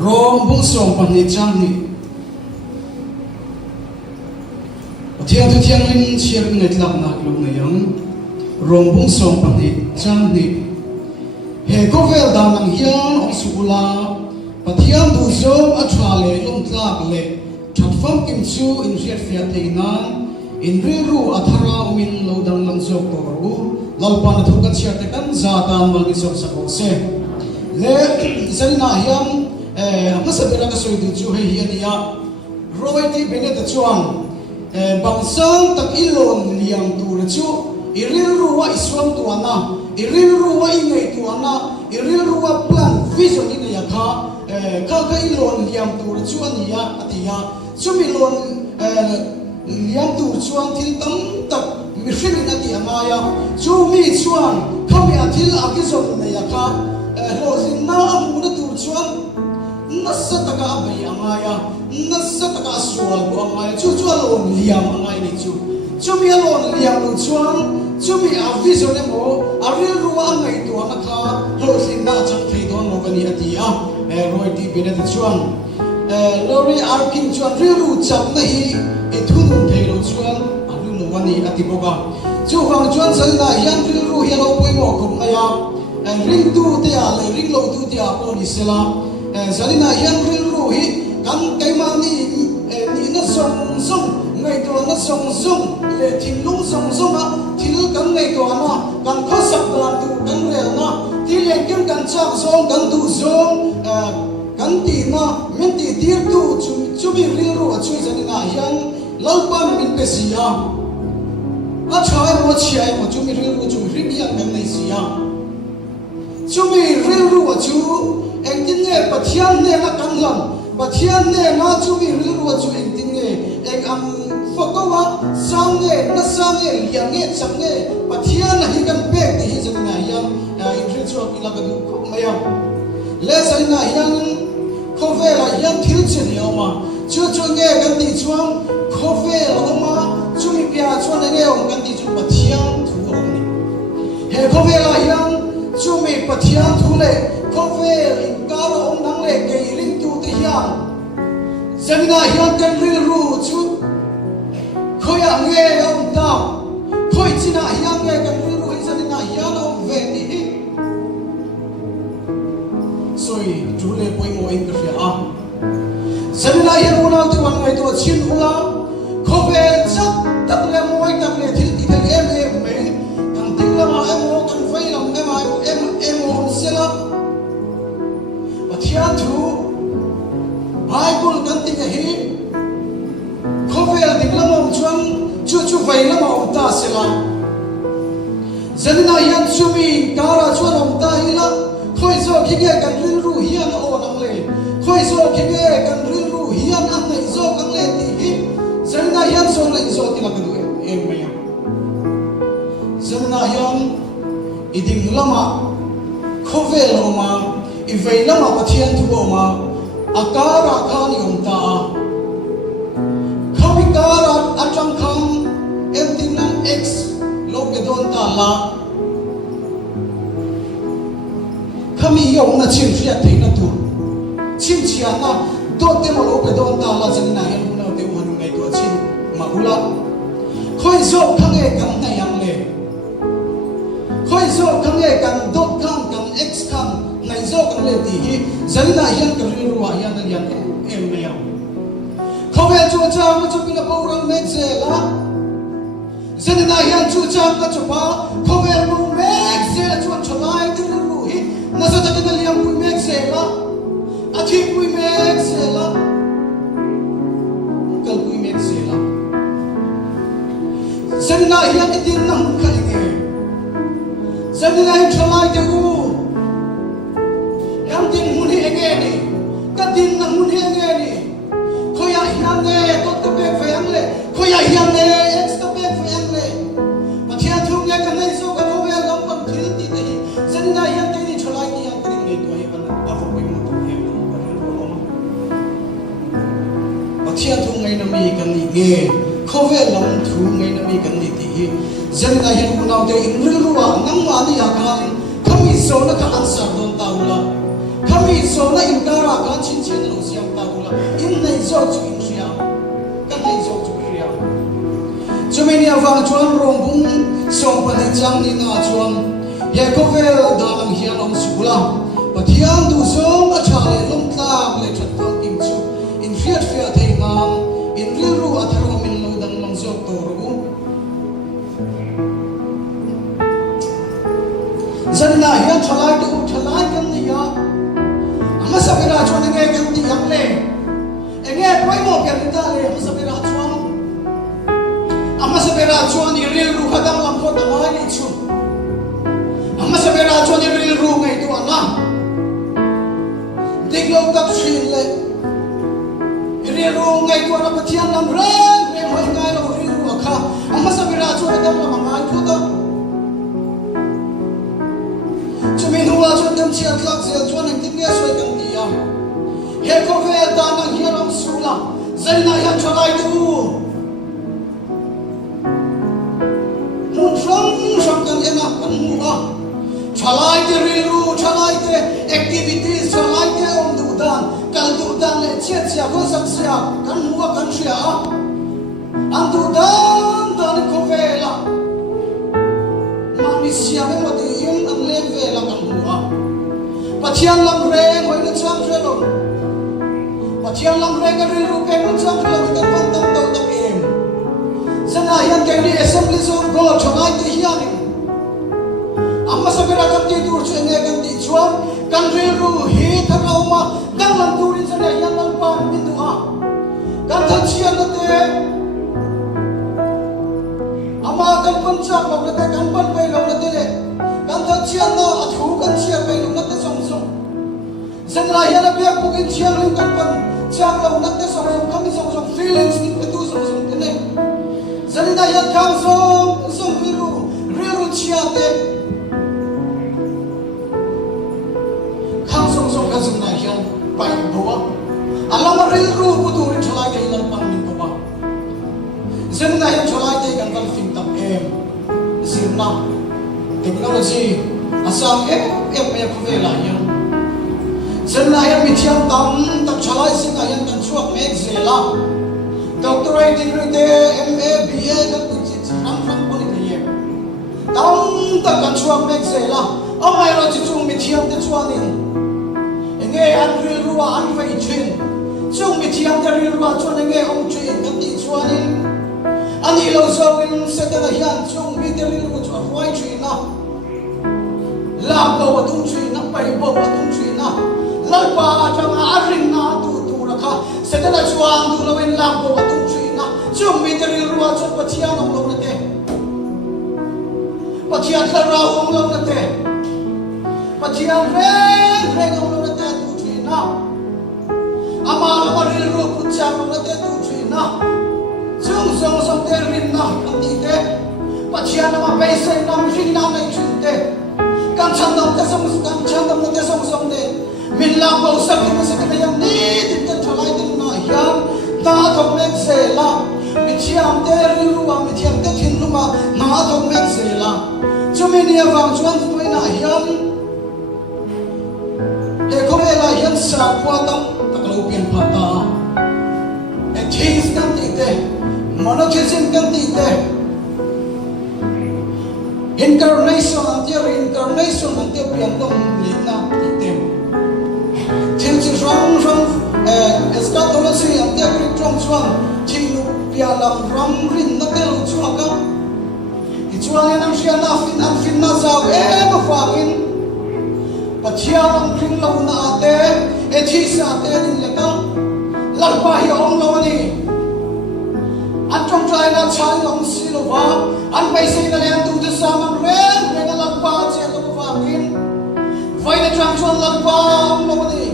rong bung song pani chang ni thiang thu thiang ling chiar ngai tlak nak lu ngai yang rong bung song pani chang ni he ko vel dan ang hian ong sukula pathian du zom a thwa le lom tlak le that fam kim chu in riat fiat theina in ru athara umin lo dang lang zok to ru lalpan thukat chiar te kan za tan mal ni sok sakok se le zalina hian nga sabira ka soi du chu he hian ya roiti bene ta chuan bangsang tak ilon liam tu ra chu iril ruwa iswam tu ana iril ruwa ingai tu ana iril ruwa plan vision ina ya kha ka ilon liam tu ra chu ania atia chumi lon liam tu chuan thil tam tak mi hrin ati amaya chumi chuan khami athil akizon na ya kha rozin na amu na tu chuan nasataka abai amaya nasataka sual ko amaya chu alon liam angai ni chumi alon liam lu chuan chumi a vision emo a real ruwa angai tu anakha rozin na chak thei don no kani atia roi ti bene ta chuan lori arking chuan real ru chap na hi e thunun thei lo chuan anu no wani ati boga chu wang chuan salna hian real ru hi lo poimo khum aya ring tu te a le ring lo tu te a ko ni sela salina hian real ru hi kan kaima ni ni na song ngai to na song le thim lung song a thil kan ngai to ana kan khosak dan tu kan rel na thil le kem kan chak song kan tu song kan ti na min ti dir tu chumi real ru a chui salina hian lalpan min pesia a chai mo chiai mo chumi real ru chumi ribian kan nei sia chumi real ru a chu engtin ne pathian ne na kan lam pathian ne na chumi real ru a chu engtin ne eng am fokawa sang ne na sang ne liang ne chang ne pathian na hi kan pek ti hi salina hian in ri chu ila ka du ko maya le salina hian khovela hian thil chen yoma chu nge kan ti chuang khovela oma chumi pia chuan nge ong kan ti chu pathian thu ong ni he khovela hian chumi pathian thu le khovel in kar ong nang le ke ring tu te hian zangna hian kan ril ru chu khoya nge ong ta khoi china hian nge kan ril ru hi zangna hian ong ve ni soi jule poimo in ka a zangna hian una tu ang ngai to chin hula khovel chap tak le moi tak le thil ti thel em me kan ting lama emo kan fai lam emo sela pathian thu bible kan ti ka hi khovel ding lama chuan chu vai lama om ta sela zanina yan chumi kara chuan om ta hila khoi zo ki ge kan ril ru hian o nang le khoi zo ki ge kan ril ru hian an nei zo kan le ti hi zanina yan so le zo ti la ka du em me ya zanina yan iding lama khovel oma ivei lama pathian thu oma akara khani om ta khami kara atang kham emtinan x lopedon ta la khami yong na chin fiat theina tu chin chia na do te mo lopedon ta la janna hen na te hanu ngai to chin magula khoi zo khange kan na yang le khoi zo khange kan dot kan x kan nai zo kan le ti hi zanna hian kan ri ruwa hian na lian em me ya khovel chu cha ma chu pina paurang me che la zanna hian chu cha ka chu pa khovel mu me che la chu cholai ti ru hi na sa ta kan liam pu me che la a thi pu me che la kal pu me che la zanna hian tin na mu khai nge zanna hian cholai ti u yang tin mun hi nge ni ka tin na mun hi nge ni khoya hian nge to ta pe fe ang le khoya hian nge extra pe fe ang le pathia thu nge ka nei so ka no ve lam kam thil ti te zanna hian te ni cholai ni yang tin nge to hi ban a fo pe mo to he ko ka ro ma pathia thu nge na mi kan ni nge khove lam thu nge na mi kan ni ti hi zanna hian ku nau te in ri ruwa nang ma ni ya kan khami so na ka answer don ta ula kami so na inkara kan chin chen no siam ta bula in nei zo chu in ria kan nei zo chu ria chumeni awang chuan rong bung song pa nei chang ni na chuan he ko vel da lang hian om sula pathian du song a tha le lom tlang le that tang kim chu in fiat fiat thei ngam in ril ru a tharo min lo dang long zo to ru zanna hian thalai tu thalai kan ni ya ama sabira chuan nge kan ti yak le enge poi mo kan ta le ama sabira chuan i ril ru khadam lam pho ta mai ni chu ama sabira chuan i ril ru ngai tu ana ding lo tak shin le i ril ru ngai tu ana pathian lam ren re hoi ngai lo ril ru kha ama sabira chuan dam lam ngai tu ta chumi nuwa chuan dam chiat lak zel chuan ang ting nge soi kan ti ya he ko ve ta na hian om sula zaina ya chalai tu mun sang kan ena kan mu a chalai te rilu chalai te activities chalai te om du dan kal du dan le chiat sia ko sak sia kan mu a kan sia an du dan ko ve la mami sia me ma ti in an le ve la kan mu a pathian lam reng hoi na chang relo pathian lam reng ka rilu ke na chang relo kan pan tam to tam em sana yan ke ni assemblies of god chalai te hian amma sabira kan ti tur chenge kan ti chuan kan rilu hi tharauma dang lam turin sana yan lam pa min du a kan than chian na te ama kan pan chak lo na te kan pan pe lo na te kan than chian na a thu kan chia pe lo na te song song zanla yan a biak pukin chian lim kan pan chak lo na te song song kami song song feelings ni pe tu song song te ne zanina yan kang song rilu chia te kang song ka zanna yan pai boa alama rilu putu rin chalai ke ilan pan min boa zanina yan chalai te kan kan fing tam em zirna technology asam em me khove la yan zanna yan mi thiam tam tak chalai singa yan kan chuak mek zela doctorate degree te MA BA kan ti ram ko ni ye tam tak kan chuak mek zela amai ro chi chung mi thiam te chuanin enge an ril ruwa an vai chin chung mi thiam te ril ruwa chuan enge ong chin kan ti chuanin ani lo zo in se ta hian chung mi te ril ruwa chuan vai chin na la ko wa tung chin na pai bo wa tung chin na lalpa atang a ring na tu rakha se ta chuan du lo in la ko wa tung chin na chung mi te ril ruwa chuan pathian ong lo na te pathian thla ra ong lo na te pathian reng ong lo na te tu chin na ama la ril ruwa put cha lo na te tu chin na chung song te rin na kan ti te pathian ma pe se nam rin na nei chin te kan chan dam te song te song de min la ko sa ki se ka yang ni tin te thalai tin na hian ta thok mek se la mi thiam te ri ruwa mi thiam te thin luma na thok mek se la chumi ni awang chuan pui na hian e ko me la hian sa kwa tam tak lo pian pha ta e this kan ti te monotheism kan ti te incarnation and the pian dom ni na ti te thil chi rong eschatology and the great trong chuan thinu pia lam ram rin na te lo chuan ka ti chuan nam sia na fin na zau e ma fangin pathian ang kring lo na ate e thi sa te din le ka lalpa hi ong lo ni an trong trai na chai long si lo wa an pai sei na le an tu de sa man ren na lalpa che lo fangin vai na trong chuan lalpa ong lo ni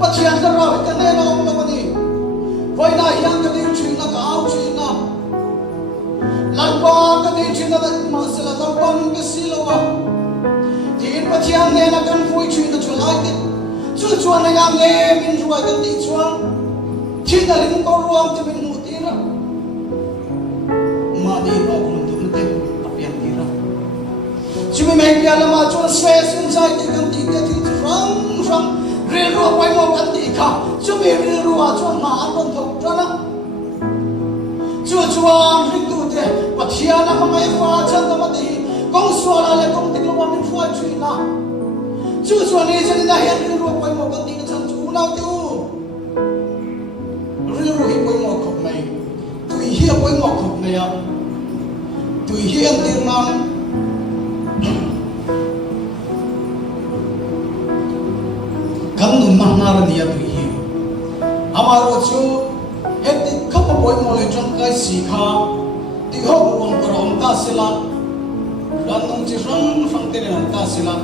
pathian ka ra ka ne ong lo ni vai na hian ka din chin na ka au chin na lalpa ka din chin na ma se la lalpa ke si lo wa tin pathian ne na kan foi chin na chalai te chu chuan na yang le min ruai kan ti chuan chin na ling ko ruam te min mu ti na ma di no kun tu te apian ti ra chumi me pia la ma chuan stress inside te kan ti te ti rang เรียนรู้ไปมองกันดีค่ะจะมีเรียนรู้ชวนมาอันบนถกจ้านะชวนริงดูเตะปัทยานะมันไม่ฟ้าฉันทำมาดีกองสวรรค์อะไรกองติดลมมันฟ้าช่วยนะชวนนี้ฉันได้เรียนรู้ไปมองกันดีกับฉันจูน่าดูเรียนรู้ไปมองขบไม่ตุยเฮียไปมองขบไม่อะตุยเฮียตีนั้นกันนุ่มนาราดีตุยเฮียอามาโรจูเอ็ดติขับไปมองเลยจนใกล้สีขาที่ห้องรวมกระองตาสิละรันนุ่งจีรันฟังเตเรนตาสิละ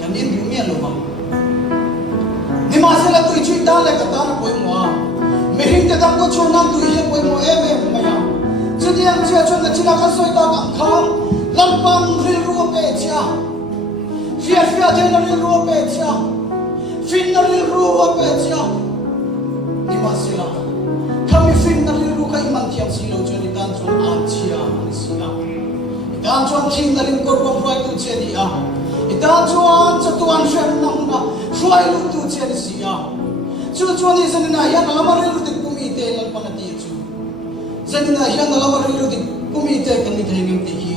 กันยินดูเมียนลูกนี่มาสิละตุยช่วยตาเลยกับตาไปมัวไม่เห็นจะตั้งก็ชวนนั่งตุยเฮียไปมัวเอ็มไม่ยังจะเดียงเชื่อชวนกันชิลากันสวยตากังคังลำปังเรียนรู้เปเชียเฟียเทนเรียนรู้เปเชียฟินเรียนรู้เปเชียนี่มาสิละkami film na rin ruka iman tiang silo chon itan chon anchia sia itan chon king na rin korban fry tu chedi a itan chon chatuan shem nang na fry lu tu chedi sia chu ni sanina ya na lamar lu tik kumite lal panati chu sanina ya na lamar lu tik kumite kan ni thengem ti hi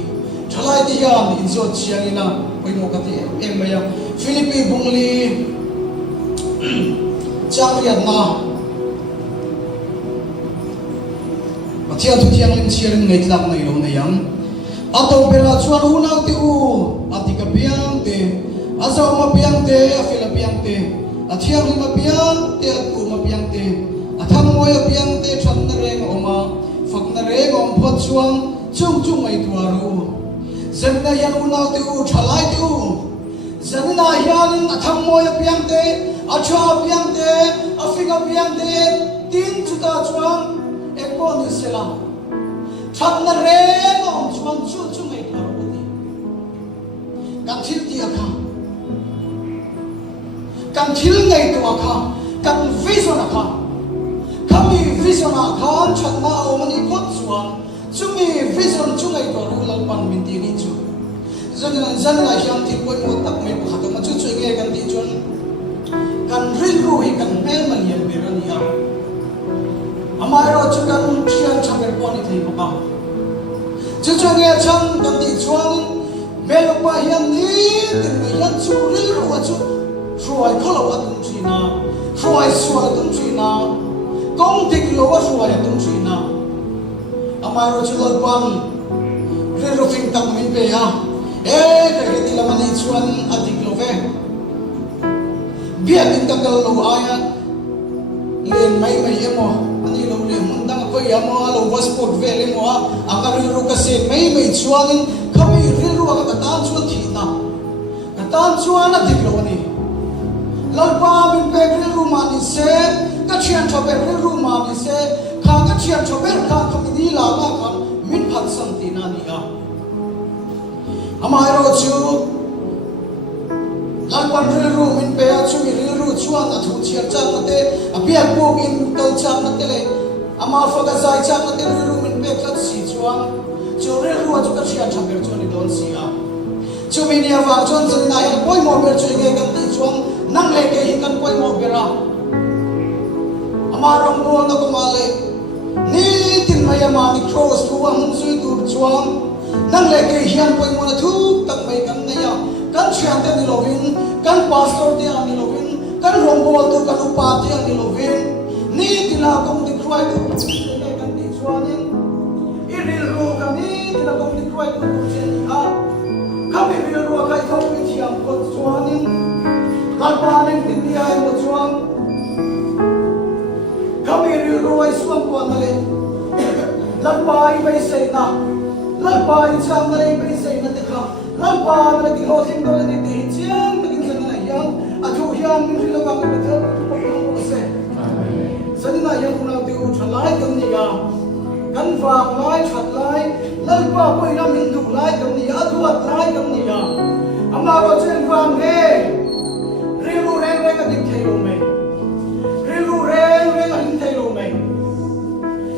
thalai ti ya in zo chiang ina koi mo ka ti em maya philippi bungli changriat na chia tu chiang lim chiang ngai tlak ngai lo na yang atong pera chuan hunau ti u atika piang te azaw ma piang te afila piang te athiam lima piang te atu ma piang te atham moya piang te than na reng oma fak na reng om phot chuang chung mai tuaru zanna yan hunau ti u thalai ti u zanna yan atham moya piang te acha piang te afika piang te tin chuta chuang eko ni sela thak na reng om chuan chu mai tuaru ni kan thil ti akha kan thil ngai tu akha kan vision akha kami vision akha chatna omani khot chuan chumi vision chungai tuaru lal pan min ti ni chu zanna hiam ti poi mo tak mai pakhat ma chu nge kan ti chun kan rin ru hi kan mel man yan berania amaro chu kan thian chaber poni thei pa chu nge chang kan ti chuan mel pa hiam ni tin mai yan chu rin ru chu ruai kholo atum china ruai suai atum china kong tik lo ruai atum china amaro chu lal pan rin ru fing tak min pe ha kaya tila mani chuan adik lo ve biya din kakal lo aya len may emo ani lo le mundang ko yamo lo wasport ve le mo akari ro kasi may chuan kami riru ka tan chuan thina ka tan chuan adik lo ni lalpa bin pe riru mani se ka chian thobe riru mani se ka chian thobe ka kami la la kan min phat sam tina ni a amaro chu lalpan riru min pe chu mi riru chuan athu chiar chang te apia po in kal chang te le ama foga zai chang te riru min pe khat si chuan chu riru chu ka chiar chaber chu ni don si a chu mi ni awa chuan zan na ya poi mo ber chu nge kan ti chuan nang le ke hi kan poi mo bera amaro mo na ko male ni tin maya ma ni cross tu wa hun sui tu chuan nang le ke hian poi mo na thu tak mai kan na ya kan chian te ni lovin kan pastor te ani lovin kan rombol tu kan upa te ani lovin ni tila kong ti kruai tu ne kan ti chuanin iril ro kan ni tila kong ti kruai tu chen ha kami ril ro kai thau mi thiam ko chuanin kan pa ning tin ti ai mo chuan kami ril ro ai suam ko na le lan pa ai mai sei na lalpa insang na rin pinisay na teka lalpa na naging hosing na rin iti siyang naging sa nanayang at huyang ng sila kang ibagal pagpapang ko kasi sa nanayang kung natin utsalay kang niya kan vang lai chat lai lalpa po ilang hindu lai kang niya at huwat lai kang niya ang maro siyang vang rilu reng reng at hintay lumay rilu reng reng at hintay lumay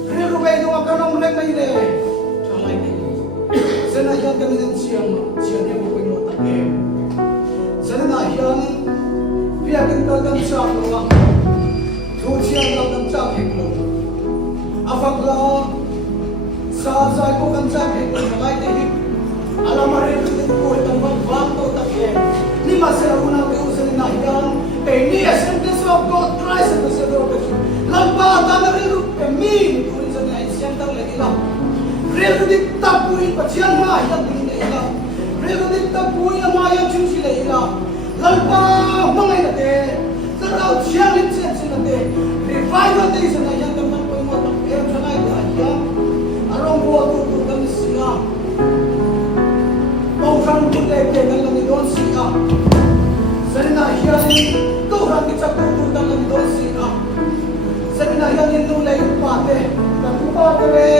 rilu reng reng at kanong reng na ine sana yan kami din siya niya po yung matakip sana na yan piya din ka kan sa lo thu chiang lam kan sa hek lo afak la sa ko kan sa hek lo mai te hi alamare din ko tan bang to ta ke ni masera una ke usan na yan pe ni ascendance of God Christ and the resurrection lampa ta na rin ke min ko rin sa na isyan tang lagi la real dik tapuin pachian ma yan din ila real dik tapuin ma yan chung sila ila lalpa mangai na te sarau chiang in sen sen na te revival te sa na yan kaman ko mo tak em sa ngai da ya arong bo tu kan sila Kau kan boleh pegang lagi don sila, serina hianin kau kan kita kumpul lagi don sila, serina hianin nulai upate, dan upate le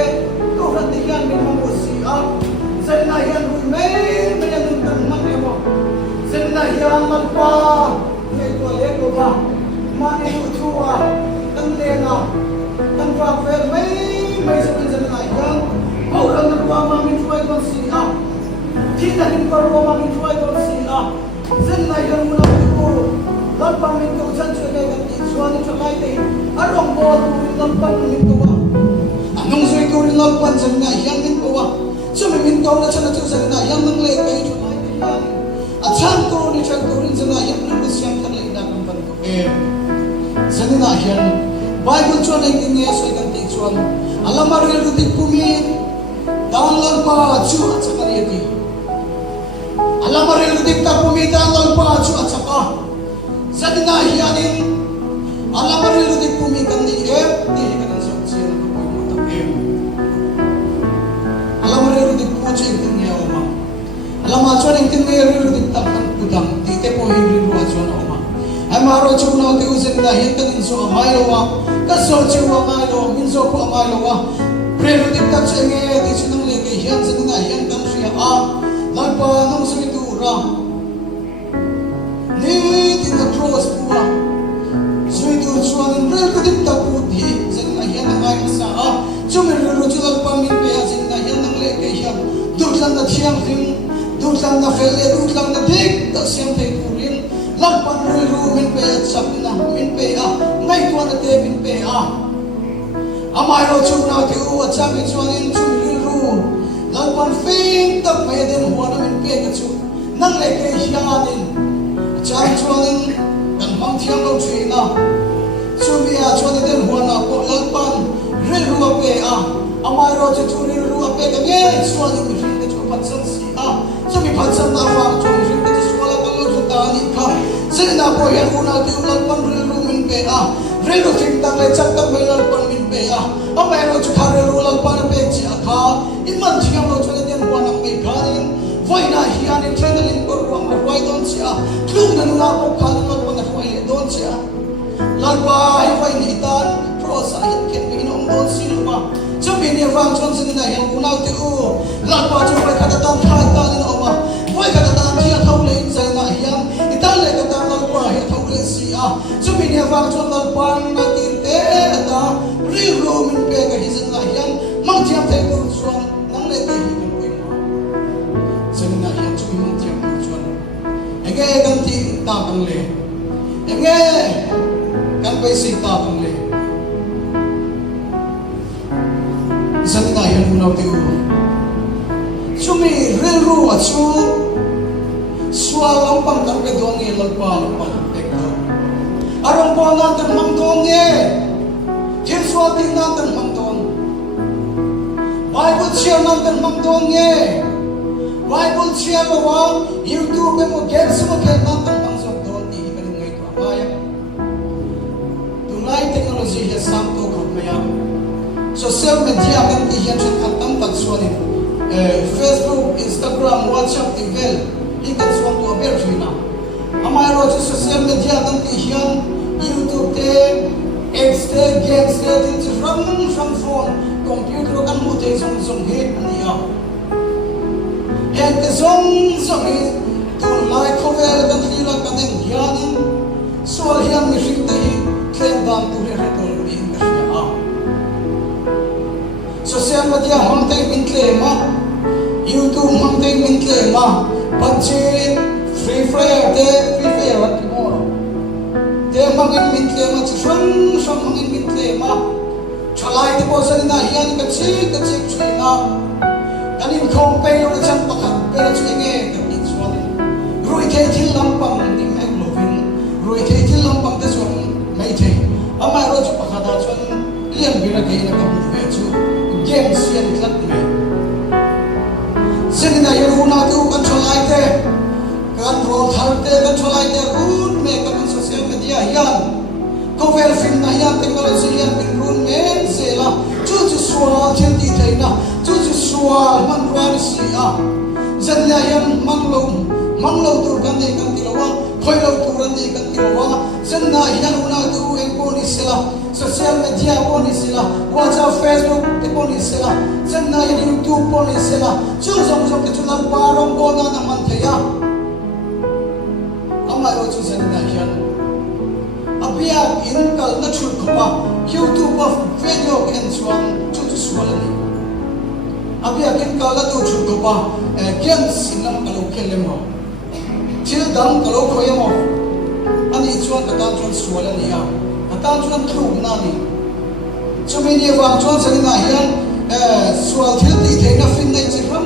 kau kan tiang minum sila, serina hian rumai menyandung tangan emo, serina hian malpa, itu lego ba, mani utua, tandena, tanpa mai serina hian, kau kan berbuat mamin cuai don sila. Kita hin perlu makin cuai don sila, senai yang mula itu, lalpan min kau jangan dengan suami cakap ini, arong bol lalpan min kau, anong suai kau lalpan senai yang min kau, cuma min kau nak cakap senai yang menglek kau cakap ini, acan kau ni cakap kau senai yang nulis yang terlek dalam bentuk senai yang Bible cuan yang tinggi suai ganti cuan, alamar yang rutik kumit, dalam lalpan cuan cakap ini. Alamar yang dikta pumitan lalpa cu atsaka sadina hianin alamar yang dik pumikan di kanan saksi ko mo tak alamar yang dik puci tingnya oma alamar cu yang tingnya yang dik takkan kudang tite po hindri ruwa cu oma amaro cu no te usen da hianin so amai lowa kaso cu amai lo minso ko amai lowa prelu dik tak cenge di sinang le ke hian sadina hian kan sia lalpa nong samitu ni tina cross puwa samitu chuan rel kadik tapu di sen na hian ngai sa chumi ru chu lalpa min pe sen na hian nang le ke hian dutlan na thiam thing dutlan na fele dutlan na dik ta siam te purin lalpa ru min pe sapna min pe ngai ko na te min pe amai ro chu na te u cha mi chuan in chumi ru lalpan fing tak may din huwa namin pe ka chu nang le ke hianin chan chuanin kan mang thiang lo chui na chumia chuan den huwa na ko lalpan ril ruwa pe amai ro chu ril ruwa pe ka nge chuanin mi rin ka chu patsan si chumi patsan na fa chu mi rin ka chu swala ka lo chu ta ni ka sin na ko yan una ti lalpan ril ru min pe ril ru fing tak le chak tak may lalpan min pe amai ro chu ril ru lalpan pe chi iman thiam lo chu den huwa na pe kanin voi na hianin thenalin ko ruang ma roi don sia klung na na ko khan ko na roi don sia lalpa ai vai ni tan prosa hin ken bi nong don silma chumi ni wang chon sin na hian unau te lalpa chu vai khata tam thai ta ni no ma voi khata tam thia thau le in sai na hian itan le ka tam lalpa he thau le sia chumi ni wang chon lalpa na tin te ta ri ro min pe ka hi sin na hian mang thiam te ko chuan nang le te hi enge kan ti ta tang le enge kan pai si ta tang le zanna yan unaw ti u chumi rel ru achu swal ang pang kan pe dong ye lalpa pang tek do arong po na tan mang dong ye kin swal tin na tan mang dong Bible share na tan mang dong ye Bible share bawa YouTube mo get semua kaya nonton langsung doon di kaling ngay ko amaya. Tulay teknologi ya samto ko maya. Social media kan tiyan siya katang tagsuanin. Facebook, Instagram, WhatsApp, email. Ikan suwan to aber china. Amaya ro social media kan tiyan YouTube te, X te, games te, tin ram phone, computer kan mo te song hit niya. Yang kesong ini tulai kovel dan hilang kan yang hianin soal yang mesti tahi klaim dan tuh retol di internet sosial media mantai min klaim YouTube mantai min klaim PUBG Free Fire te Free Fire what tomorrow mangin mintle ma chran sham mangin mintle ma chalai te posan na hian ka chik china kanin khom pe lo chan pakhat pe chenge ka pi chuan rui the thil lampang ni mek lovin rui the thil lampang te chuan mai the ama ro chu pakhata chuan lian bira ke na ka bu ve chu game sian tlat me senina yoruna tu kan chalai te kan ro thar te kan chalai te un me kan social media hian cover film na hian technology hian bin run me zela chu sual thil ti theina chu sual man ran si a zalla hian manglo tur kan nei kan tilawa khoilo tur ran nei kan tilawa zanna hian una tu en poni sela social media poni sela WhatsApp Facebook te poni sela zanna hian YouTube poni sela chu zong te chunan parong bona na man theya amaro chu zanna hian abia in kal na chul khopa YouTube of video and chuan chu sualani abia in kal la tu chul khopa kian sinam kalo kelemo til dam kalo khoyemo ani chuan ka tan chuan sualani ya ka tan chuan thum na ni chumi ni wang chuan sanina hian sual thil ti theina fin nei chi ram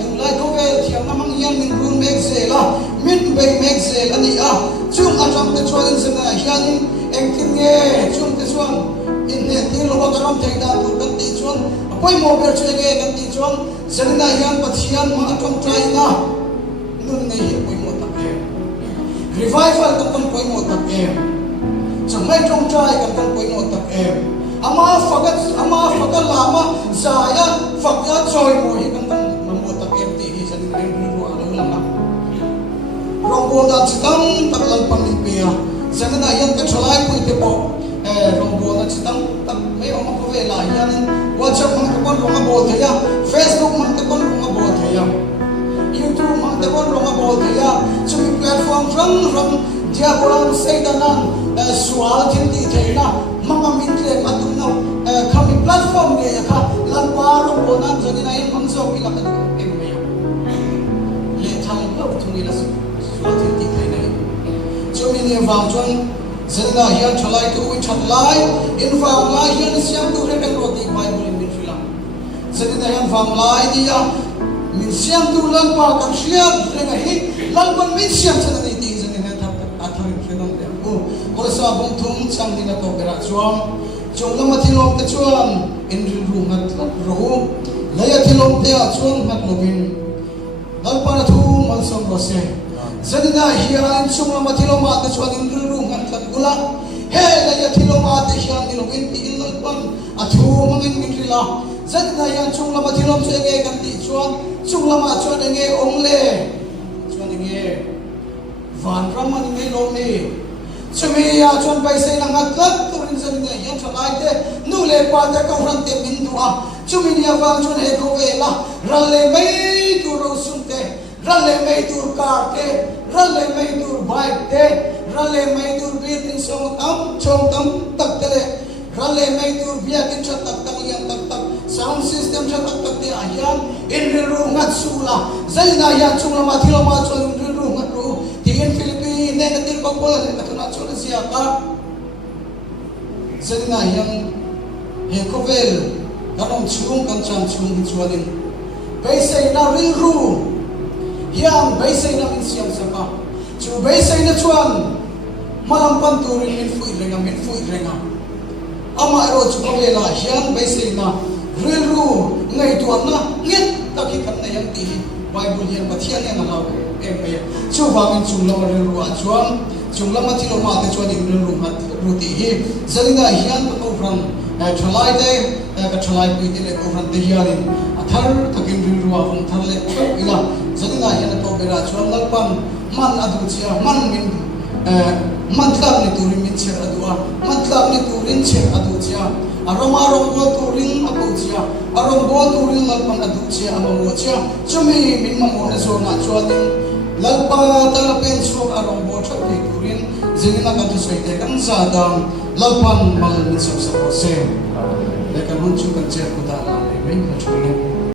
tu lai ko ve thiam na mang hian min run mek zela min be mek zel ani a chung atram te chuan sanina hian engtin nge chung te chuan in ne ti lo ka ram thei da tu kan ti chuan apoi mo ber chu ge kan ti chuan sanina hian pathian ma atram trai na nun nei hi poi mo tak e revival kan poi mo tak e chamai trong trai kan poi mo tak e ama fakat lama saya fakat choi mo hi kan mo tak e ti hi sanina rin ru alo lama rongbo da chitang taklal pangin pia sanina hian ka chalai pui te po rongbo da chitang tak me oma ko ve la hian WhatsApp mang te kon ronga bol theya Facebook mang te kon ronga bol theya YouTube mang te kon ronga bol theya chumi platform rang dia korang seidanan sual thin ti theina manga min tle atuna khami platform ge kha lan parong bonan janina in mangso ila ka em me le thang ko thungi la sual thin ti theina chumi ni wang chuan zanna hian chalai tu chatlai in wang lai hian siam tu re ben roti bible in fila zanna hian wang lai dia min siam tu lan pa kan siam renga hi lan pan min siam chana ni ti zanna thap atharin fenong de ko sa bong thum chang ni na to bera chuam chung lama thilom te chuan in ru ngat ro laya thilom te a chuan ngat lovin dal para thu mal som ro se zanna hian chung lama thiloma te chuan in ru ngat lat gula he laya thiloma te hian ni lovin ti in lal pan a thu mangin min rila zanna hian chung lama thilom che ge kan ti chuan chung lama chuan nge ong le chuan nge van raman me lo me chumi ya chuan pai sei na ngat lat turin zanna hian thalai te nu le pa te ka ran te min tu a chumi ni awang chuan he ko ve la ral le mai tu ro sun te ral le mai tur car te ral le mai tur bike te ral le mai tur bitin song tam chong tam tak te le ral le mai tur bia kin chat tak lian tak sound system chat tak te a hian in ru ngat sula zaina ya chung lama thiloma chuan ru ngat ru ti in Philippines ne na til ko ko le ka na chuan sia ka zaina hian he kovel kanong chung kan chan chung hi chuanin beisei na ru hian beisei na min siam saka chu beisei na chuan malampan turin min fui renga ama ro chu ko vela hian beisei na ru ngai tu na ngit taki kan na yang ti bible hian pathian na la em me chu ba min chu lo ru a chuan chung lama thilo ma te chuan in ru mat ru ti hi zalina hian ko ran thalai te ka thalai pi te le ko ran te hian athar takin ru a hong thar le ila zalina hian ko bera chuan lalpam man adu chia man min mantlab ni turin min cher adua mantlab ni turin cher adu chia aroma ro turin apo chia arom bo turin lalpam adu chia amamo chia chumi min mamo na so na chuanin lalpa ta pen so arom bo thati turin zingina kan tu soite kan sa dam lalpan mal min so se le kan hun chu kan cher ku da la le mai ka chule